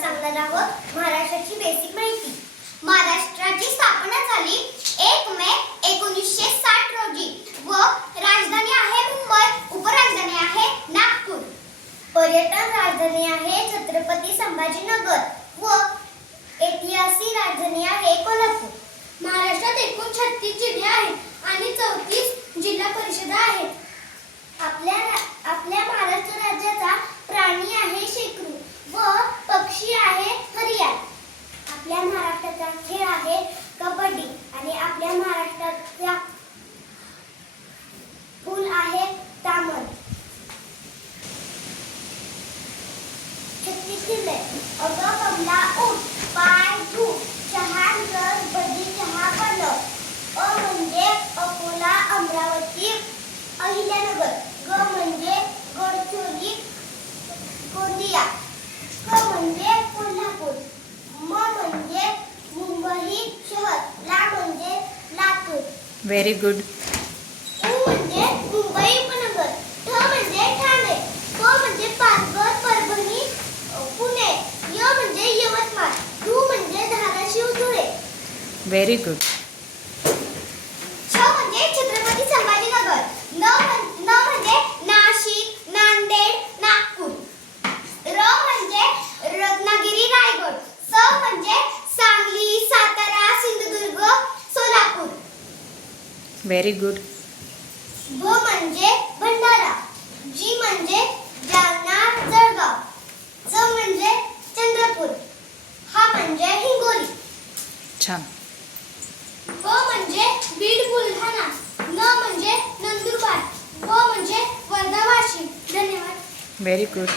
सांगणार आहोत महाराष्ट्राची बेसिक माहिती. महाराष्ट्राची स्थापना झाली एक मे एकोणीसशे साठ रोजी व राजधानी आहे मुंबई उपराजधानी आहे नागपूर. पर्यटन राजधानी आहे छत्रपती संभाजीनगर व ऐतिहासिक राजधानी आहे कोल्हापूर. महाराष्ट्रात एकूण छत्तीस जिल्हे आहेत आणि चौतीस जिल्हा परिषदा आहेत आपल्या रा- आपल्या महाराष्ट्र राज्याचा प्राणी आहे शेकरू व पक्षी आहे हरियाल आपल्या महाराष्ट्राचा खेळ आहे कबड्डी आणि आपल्या महाराष्ट्राचा फूल आहे तामन छत्तीस जिल्हे अगं कमला उठ पाय धू चहा कर बदी चहा बनव. अ म्हणजे अकोला अमरावती अहिल्यानगर ग म्हणजे गडचिरोली गोंदिया क म्हणजे कोल्हापूर म म्हणजे मुंबई शहर ला म्हणजे लातूर व्हेरी गुड उ म्हणजे मुंबई उपनगर ठ म्हणजे ठाणे प म्हणजे पालघर परभणी अ, पुणे य म्हणजे यवतमाळ धु म्हणजे धाराशिव धुळे. व्हेरी गुड छ म्हणजे छत्रपती संभाजीनगर न म्हण- न म्हणजे नाशिक नांदेड नागपूर र म्हणजे रत्नागिरी रायगड स म्हणजे सांगली सातारा सिंधुदुर्ग सोलापूर व्हेरी गुड भ म्हणजे भंडारा जी म्हणजे जालना जळगाव. च म्हणजे चंद्रपूर. हा म्हणजे हिंगोली. छान. ब म्हणजे बीड बुलढाणा. न म्हणजे नंदुरबार. व म्हणजे वर्धा वाशिम. धन्यवाद. Very good